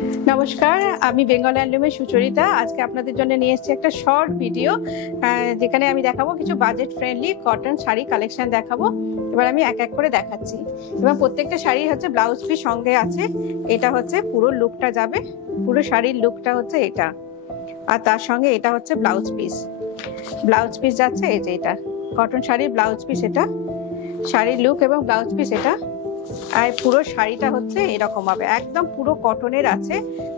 নমস্কার, আমি বেঙ্গল হ্যান্ডলুমের সুচরিতা। আজকে আপনাদের জন্য নিয়ে এসেছি একটা শর্ট ভিডিও, যেখানে আমি দেখাবো কিছু budget friendly cotton sari collection দেখাবো। এবার আমি এক এক করে দেখাচ্ছি এবং প্রত্যেকটা শাড়ি হচ্ছে ব্লাউজ পিস সঙ্গে আছে। এটা হচ্ছে পুরো লুকটা যাবে, পুরো শাড়ির লুকটা হচ্ছে এটা, আর তার সঙ্গে এটা হচ্ছে ব্লাউজ পিস যাচ্ছে। এই যে এটা কটন শাড়ির ব্লাউজ পিস, এটা শাড়ির লুক এবং ব্লাউজ পিস এটা। আর পুরো শাড়িটা হচ্ছে এরকম হবে, একদম পুরো কটনের আছে।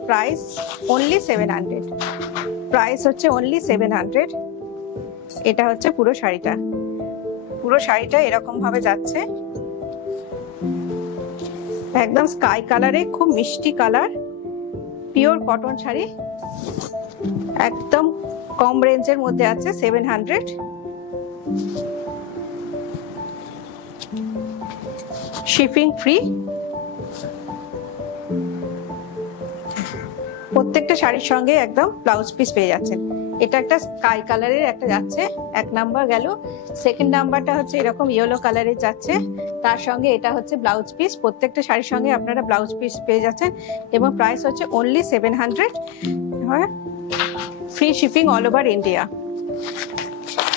প্রাইস অনলি 700, প্রাইস হচ্ছে অনলি 700। এটা হচ্ছে পুরো শাড়িটা এরকম ভাবে যাচ্ছে, একদম স্কাই কালারে, খুব মিষ্টি কালার, পিওর কটন শাড়ি, একদম কম রেঞ্জের মধ্যে আছে 700। Shipping free. প্রত্যেকটা শাড়ির সঙ্গে একদম ব্লাউজ পিস পেয়ে যাচ্ছেন। এটা একটা স্কাই কালারের একটা যাচ্ছে, এক নাম্বার গেল। সেকেন্ড নাম্বারটা হচ্ছে এরকম ইয়েলো কালারের যাচ্ছে, তার সঙ্গে এটা হচ্ছে ব্লাউজ পিস। প্রত্যেকটা শাড়ির সঙ্গে আপনারা ব্লাউজ পিস পেয়ে যাচ্ছেন এবং প্রাইস হচ্ছে only 700। Free shipping all over India.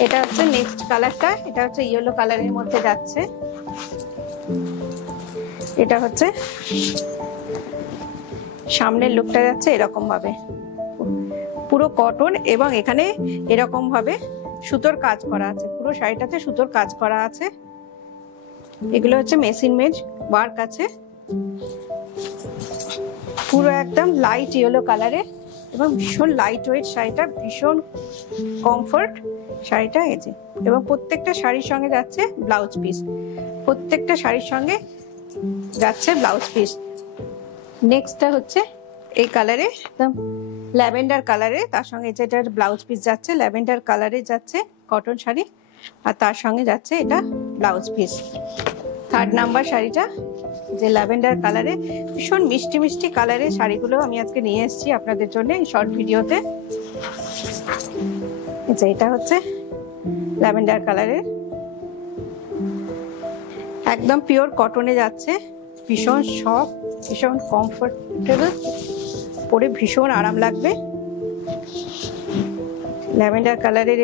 এটা হচ্ছে নেক্সট কালারটা, এটা হচ্ছে ইয়েলো কালারের মধ্যে যাচ্ছে। এটা হচ্ছে সামনের লুকটা যাচ্ছে এরকম ভাবে, পুরো কটন এবং এখানে এরকম ভাবে সুতোর কাজ করা আছে। পুরো শাড়িটাতে সুতোর কাজ করা আছে। এগুলো হচ্ছে মেশিন মেড ওয়ার্ক আছে, পুরো একদম লাইট ইয়েলো কালারে এবং ভীষণ লাইট ওয়েট শাড়িটা, ভীষণ কমফোর্ট শাড়িটা। এই যে, এবং প্রত্যেকটা শাড়ির সঙ্গে যাচ্ছে ব্লাউজ পিস, প্রত্যেকটা শাড়ির সঙ্গে যাচ্ছে ব্লাউজ পিস। নেক্সটটা হচ্ছে এই কালারে, একদম ল্যাভেন্ডার কালারে, তার সঙ্গে যেটা ব্লাউজ পিস যাচ্ছে ল্যাভেন্ডার কালারে যাচ্ছে কটন শাড়ি, আর তার সঙ্গে যাচ্ছে এটা ব্লাউজ পিস। থার্ড নাম্বার শাড়িটা যে ল্যাভেন্ডার কালারে, ভীষণ মিষ্টি মিষ্টি কালারের শাড়িগুলো আমি আজকে নিয়ে এসেছি আপনাদের জন্য এই শর্ট ভিডিওতে। এটা হচ্ছে ল্যাভেন্ডার কালারের, একদম পিওর কটনে যাচ্ছে, ভীষণ সফট, ভীষণ কমফোর্টেবল, পরে ভীষণ আরাম লাগবে। ল্যাভেন্ডার কালারের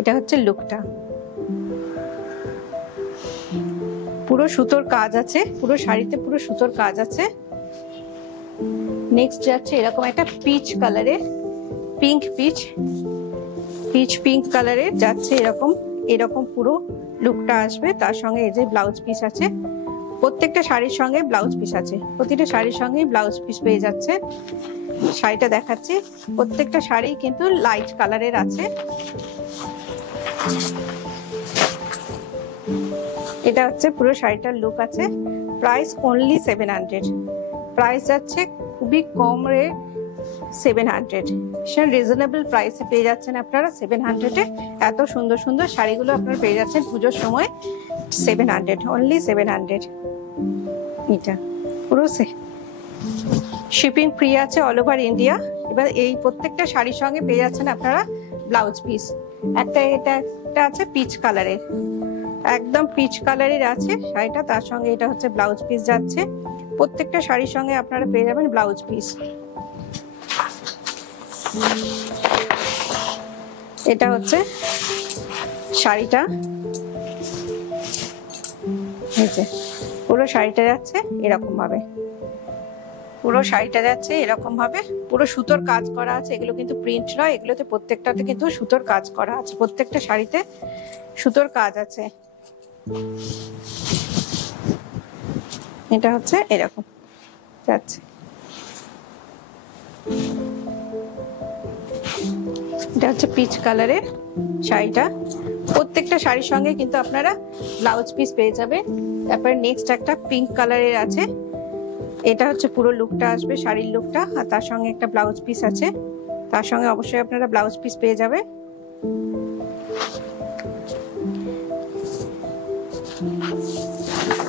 এটা হচ্ছে লুকটা। পুরো সুতোর কাজ আছে, পুরো শাড়িতে পুরো সুতোর কাজ আছে। নেক্সট যাচ্ছে এরকম একটা পিচ কালারের, পিঙ্ক কালারের যাচ্ছে, এরকম পুরো লুকটা আসবে। তার সঙ্গে এই যে ব্লাউজ পিস আছে, প্রত্যেকটা শাড়ির সঙ্গে ব্লাউজ পিস আছে, প্রতিটা শাড়ির সঙ্গে ব্লাউজ পিস পেয়ে যাচ্ছে। শাড়িটা দেখাচ্ছি, প্রত্যেকটা শাড়ি কিন্তু লাইট কালারের আছে। এটা হচ্ছে পুরো শাড়িটার লুক আছে। প্রাইস অনলি 700, প্রাইস যাচ্ছে খুবই কম রে, 700, ভীষণ রিজনেবল প্রাইসে পেয়ে যাচ্ছেন আপনারা 700-এ। এত সুন্দর সুন্দর শাড়িগুলো আপনারা পেয়ে যাচ্ছেন পুজোর সময় 700, অনলি 700। এটা পুরো শিপিং ফ্রি আছে অল ওভার ইন্ডিয়া। এবার এই প্রত্যেকটা শাড়ির সঙ্গে পেয়ে যাচ্ছেন আপনারা ব্লাউজ পিস। এটা আছে পিচ কালারের, একদম পিচ কালারের আছে শাড়িটা, তার সঙ্গে এটা হচ্ছে ব্লাউজ পিস যাচ্ছে। প্রত্যেকটা শাড়ির সঙ্গে আপনারা পেয়ে যাবেন ব্লাউজ পিস। এটা হচ্ছে শাড়িটা, পুরো শাড়িটা যাচ্ছে এরকম ভাবে, পুরো শাড়িটা যাচ্ছে এরকম ভাবে, পুরো সুতোর কাজ করা আছে। এগুলো কিন্তু প্রিন্ট নয়, এগুলোতে প্রত্যেকটাতে কিন্তু সুতোর কাজ করা আছে, প্রত্যেকটা শাড়িতে সুতোর কাজ আছে। এটা হচ্ছে এরকম যাচ্ছে। এটা হচ্ছে পিচ কালারের শাড়িটা, প্রত্যেকটা শাড়ির সঙ্গে কিন্তু আপনারা ব্লাউজ পিস পেয়ে যাবেন। তারপরে নেক্সট একটা পিঙ্ক কালারের আছে, এটা হচ্ছে পুরো লুকটা আসবে, শাড়ির লুকটা, আর তার সঙ্গে একটা ব্লাউজ পিস আছে, তার সঙ্গে অবশ্যই আপনারা ব্লাউজ পিস পেয়ে যাবেন।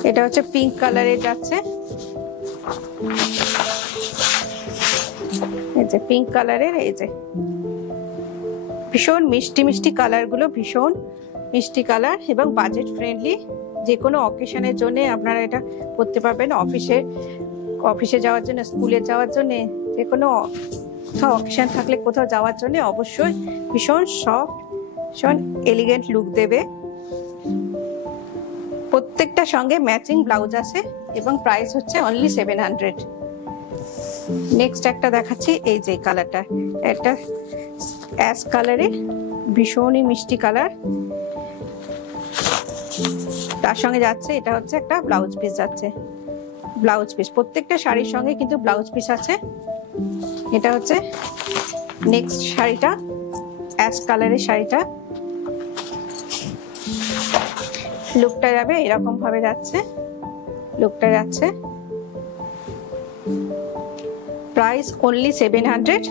এটা হচ্ছে পিঙ্ক কালারের যাচ্ছে, এই যে পিঙ্ক কালারের, এই যে ভীষণ মিষ্টি মিষ্টি কালারগুলো, ভীষণ মিষ্টি কালার এবং বাজেট ফ্রেন্ডলি। যে কোনো অকেশনের জন্য আপনারা এটা করতে পারবেন। অফিসে যাওয়ার জন্য, স্কুলে যাওয়ার জন্য, যে কোনো কোথাও অকেশন থাকলে কোথাও যাওয়ার জন্য অবশ্যই ভীষণ সফট, ভীষণ এলিগেন্ট লুক দেবে। প্রত্যেকটা সঙ্গে ম্যাচিং ব্লাউজ আছে এবং প্রাইস হচ্ছে অনলি 700। নেক্সট একটা দেখাচ্ছি, এই যে কালারটা, একটা অ্যাশ কালারে, ভীষণই মিষ্টি কালার। তার সঙ্গে যাচ্ছে এটা হচ্ছে একটা ব্লাউজ পিস যাচ্ছে, ব্লাউজ পিস প্রত্যেকটা শাড়ির সঙ্গে কিন্তু ব্লাউজ পিস আছে। এটা হচ্ছে নেক্সট শাড়িটা, অ্যাশ কালারের শাড়িটা। লুকটা যাবে এরকম ভাবে যাচ্ছে, লুকটা যাচ্ছে। Price only 700।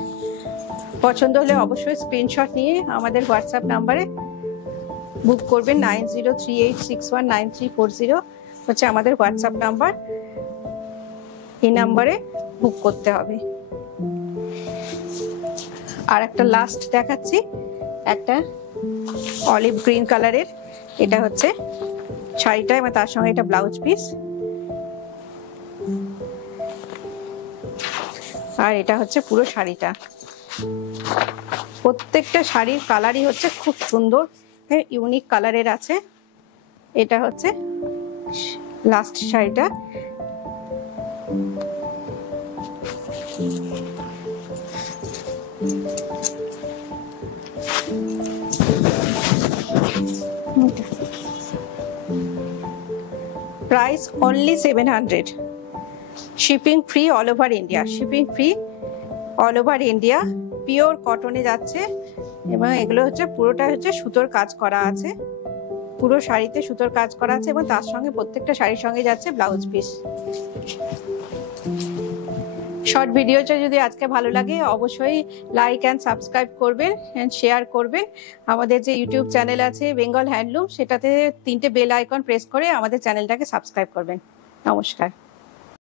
পছন্দ হলে অবশ্যই স্ক্রিনশট নিয়ে আমাদের হোয়াটসঅ্যাপ নাম্বারে বুক করবেন। 9038619340 হচ্ছে আমাদের হোয়াটসঅ্যাপ নাম্বার। এই নাম্বারে বুক করতে হবে। আর একটা লাস্ট দেখাচ্ছি, একটা অলিভ গ্রিন কালারের, এটা হচ্ছে শাড়িটা এবং তার সঙ্গে এটা ব্লাউজ পিস। আর এটা হচ্ছে পুরো শাড়িটা। প্রত্যেকটা শাড়ির কালারই হচ্ছে খুব সুন্দর, ইউনিক কালারের আছে। এটা হচ্ছে লাস্ট শাড়িটা। Price only 700। Shipping free all over India, shipping free all over India. Pure কটনে যাচ্ছে এবং এগুলো হচ্ছে পুরোটা হচ্ছে সুতোর কাজ করা আছে, পুরো শাড়িতে সুতোর কাজ করা আছে এবং তার সঙ্গে প্রত্যেকটা শাড়ির সঙ্গে যাচ্ছে ব্লাউজ পিস। শর্ট ভিডিওটা যদি আজকে ভালো লাগে অবশ্যই লাইক অ্যান্ড সাবস্ক্রাইব করবেন অ্যান্ড শেয়ার করবেন। আমাদের যে ইউটিউব চ্যানেল আছে বেঙ্গল হ্যান্ডলুম, সেটাতে 3টে বেল আইকন প্রেস করে আমাদের চ্যানেলটাকে সাবস্ক্রাইব করবেন। নমস্কার।